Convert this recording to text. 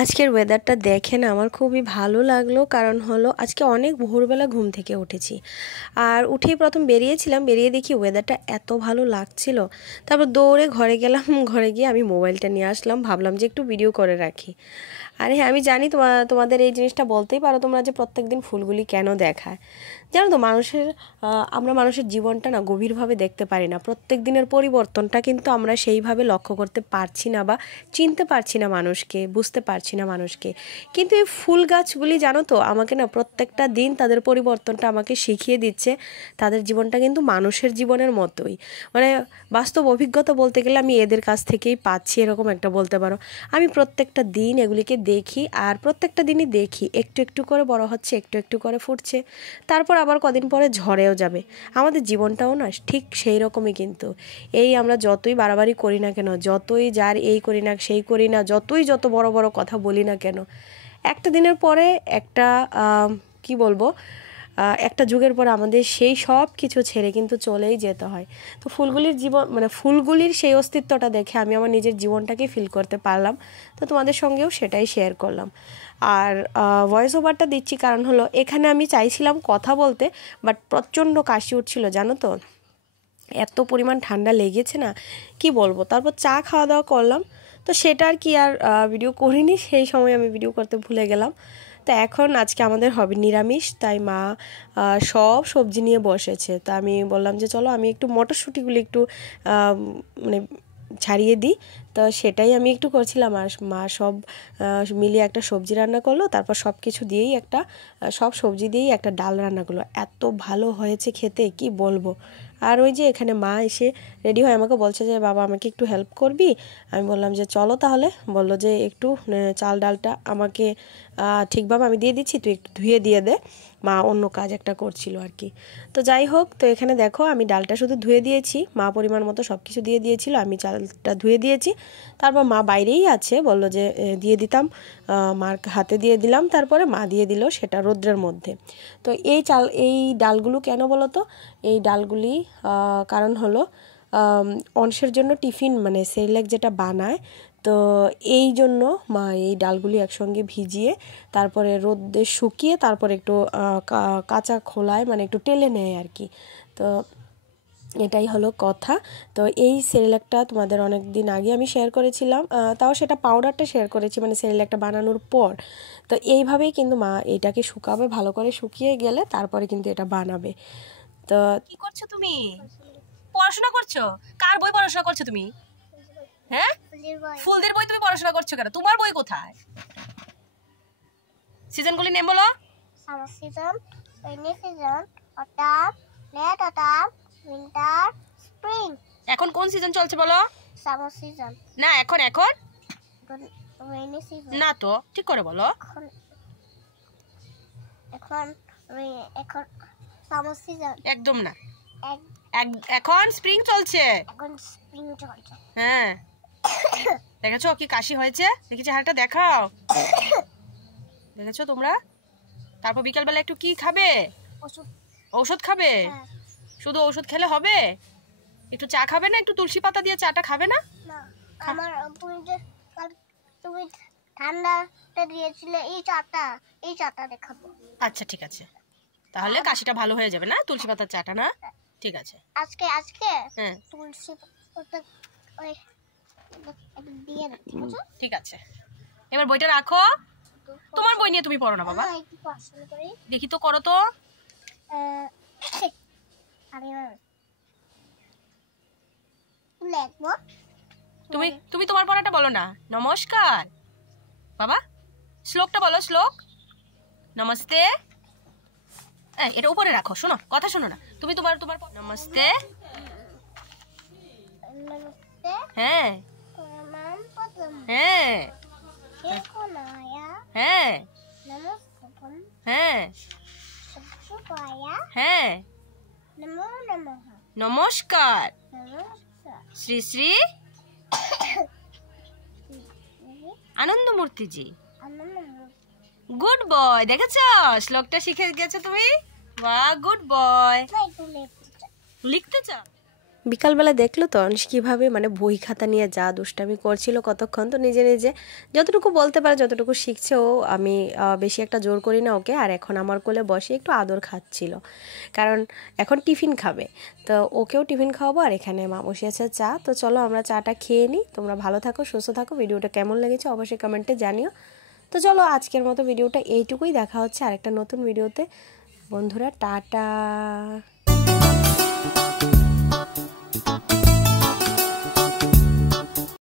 আজকের ওয়েদারটা দেখে না আমার খুবই ভালো লাগলো। কারণ হলো আজকে অনেক ভোরবেলা ঘুম থেকে উঠেছি, আর উঠেই প্রথম বেরিয়েছিলাম, বেরিয়ে দেখি ওয়েদারটা এত ভালো লাগছিল। তারপর দৌড়ে ঘরে গেলাম, ঘরে গিয়ে আমি মোবাইলটা নিয়ে আসলাম, ভাবলাম যে একটু ভিডিও করে রাখি। আরে হ্যাঁ, আমি জানি তোমাদের এই জিনিসটা বলতেই পারো তোমরা যে প্রত্যেকদিন ফুলগুলি কেন দেখায়। জানো তো, আমরা মানুষের জীবনটা না গভীরভাবে দেখতে পারি না। প্রত্যেক দিনের পরিবর্তনটা কিন্তু আমরা সেইভাবে লক্ষ্য করতে পারছি না, বা চিনতে পারছি না মানুষকে, বুঝতে পারছি না মানুষকে। কিন্তু এই ফুল গাছগুলি জানো তো, আমাকে না প্রত্যেকটা দিন তাদের পরিবর্তনটা আমাকে শিখিয়ে দিচ্ছে। তাদের জীবনটা কিন্তু মানুষের জীবনের মতোই, মানে বাস্তব অভিজ্ঞতা বলতে গেলে আমি এদের কাছ থেকেই পাচ্ছি, এরকম একটা বলতে পারো। আমি প্রত্যেকটা দিন এগুলিকে দেখি, আর প্রত্যেকটা দিনই দেখি একটু একটু করে বড় হচ্ছে, একটু একটু করে ফুটছে, তারপর আবার কদিন পরে ঝরেও যাবে। আমাদের জীবনটাও না ঠিক সেই রকমই। কিন্তু এই আমরা যতই বাড়াবাড়ি করি না কেন, যতই যার এই করি না সেই করি না, যত বড় বড় কথা বলি না কেন, একটা দিনের পরে একটা কি বলবো, একটা যুগের পরে আমাদের সেই সব কিছু ছেড়ে কিন্তু চলেই যেতে হয়। তো ফুলগুলির জীবন, মানে ফুলগুলির সেই অস্তিত্বটা দেখে আমি আমার নিজের জীবনটাকে ফিল করতে পারলাম। তো তোমাদের সঙ্গেও সেটাই শেয়ার করলাম। আর ভয়েস ওভারটা দিচ্ছি কারণ হলো এখানে আমি চাইছিলাম কথা বলতে, বাট প্রচণ্ড কাশি উঠছিল জানো তো, এত পরিমাণ ঠান্ডা লেগেছে না কি বলবো। তারপর চা খাওয়া দাওয়া করলাম, তো সেটা আর কি আর ভিডিও করিনি, সেই সময় আমি ভিডিও করতে ভুলে গেলাম। তো এখন আজকে আমাদের হবে নিরামিষ, তাই মা সব সবজি নিয়ে বসেছে। তা আমি বললাম যে চলো আমি একটু মটরশুঁটিগুলি একটু মানে ছাড়িয়ে দিই। তো সেটাই আমি একটু করছিলাম, আর মা সব মিলিয়ে একটা সবজি রান্না করলো, তারপর সব কিছু দিয়েই সব সবজি দিয়েই একটা ডাল রান্না করলো। এত ভালো হয়েছে খেতে কি বলবো। আর ওই যে এখানে মা এসে রেডি হয়ে আমাকে বলছে যে বাবা আমাকে একটু হেল্প করবি। আমি বললাম যে চলো তাহলে। বললো যে একটু চাল ডালটা আমাকে ঠিকভাবে আমি দিয়ে দিচ্ছি, তুই একটু ধুয়ে দিয়ে দে। মা অন্য কাজ একটা করছিল আর কি। তো যাই হোক, তো এখানে দেখো আমি ডালটা শুধু ধুয়ে দিয়েছি, মা পরিমাণ মতো সব কিছু দিয়ে দিয়েছিল, আমি চালটা ধুয়ে দিয়েছি। তারপর মা বাইরেই আছে, বললো যে দিয়ে দিতাম, মার হাতে দিয়ে দিলাম, তারপরে মা দিয়ে দিল সেটা রৌদ্রের মধ্যে। তো এই ডালগুলো কেন বলো তো, এই ডালগুলি কারণ হলো অংশের জন্য টিফিন, মানে সেরেলাক যেটা বানায়, তো এই জন্য মা এই ডালগুলি একসঙ্গে ভিজিয়ে তারপরে রোদে শুকিয়ে তারপর একটু কাঁচা খোলায়, মানে একটু টেলে নেয় আর কি। তো এটাই হলো কথা। তো এই সেরেলাকটা তোমাদের অনেক দিন আগে আমি শেয়ার করেছিলাম, তাও সেটা পাউডারটা শেয়ার করেছি, মানে সেরেলাকটা বানানোর পর। তো এইভাবেই কিন্তু মা এটাকে শুকাবে, ভালো করে শুকিয়ে গেলে তারপরে কিন্তু এটা বানাবে। তো কি করছো তুমি? পড়াশোনা করছো? কার বই পড়াশোনা করছো তুমি? হ্যাঁ, ফুলদের বই তুমি পড়াশোনা করছো কেন? তোমার বই কোথায়? সিজনগুলি নেম বলো। Summer season, rainy season, autumn, late autumn, winter, spring. এখন কোন সিজন চলছে বলো? Summer season. না, এখন রেইনি সিজন। না তো, ঠিক করে বলো। এখন এখন সামার সিজন। একদম না, এখন স্প্রিং চলছে। এখন স্প্রিং চলছে। হ্যাঁ, দেখেছো কি কাশি হয়েছে? দেখি চেহারাটা দেখাও। দেখেছো তোমরা? তারপর বিকালবেলা একটু কি খাবে? ঔষধ খাবে? শুধু ঔষধ খেলে হবে? একটু চা খাবে না? একটু তুলসী পাতা দিয়ে চাটা খাবে না? আমার তুমি ঠান্ডাটা দিয়েছিলে, এই চাটা দেখাবো। আচ্ছা ঠিক আছে, তাহলে কাশিটা ভালো হয়ে যাবে না তুলসী পাতার চাটা? না ঠিক আছে। আজকে হ্যাঁ তুলসী পাতা দিয়ে ঠিক আছে। এবার বইটা রাখো। তোমার বই নিয়ে তুমি পড়ো না বাবা। দেখি তো, করো তো। তুমি তোমার পড়াটা বলো না। নমস্কার বাবা, শ্লোকটা বলো। শ্লোক নমস্তে। এটা উপরে রাখো, শোনো কথা, শোনো না তুমি। তোমার নমস্তে। হ্যাঁ হ্যাঁ হ্যাঁ হ্যাঁ হ্যাঁ, নমস্কার। শ্রী শ্রী আনন্দমূর্তিজি। Good boy. দেখেছো শ্লোকটা শিখে গেছো তুমি? বাহ, গুড বয়। লিখতে চাও? বিকালবেলা দেখলো তো অনিশ কীভাবে মানে বই খাতা নিয়ে যা দুষ্টামি করছিল কতক্ষণ, তো নিজে নিজে যতটুকু বলতে পারে যতটুকু শিখছে ও। আমি বেশি একটা জোর করি না ওকে। আর এখন আমার কোলে বসে একটু আদর খাচ্ছিল, কারণ এখন টিফিন খাবে। তো ওকেও টিফিন খাওয়াবো, আর এখানে মা বসিয়েছে চা। তো চলো আমরা চাটা খেয়ে নিই। তোমরা ভালো থাকো, সুস্থ থাকো। ভিডিওটা কেমন লেগেছে অবশ্যই কমেন্টে জানিও। তো চলো আজকের মতো ভিডিওটা এইটুকুই, দেখা হচ্ছে আরেকটা নতুন ভিডিওতে। বন্ধুরা টাটা।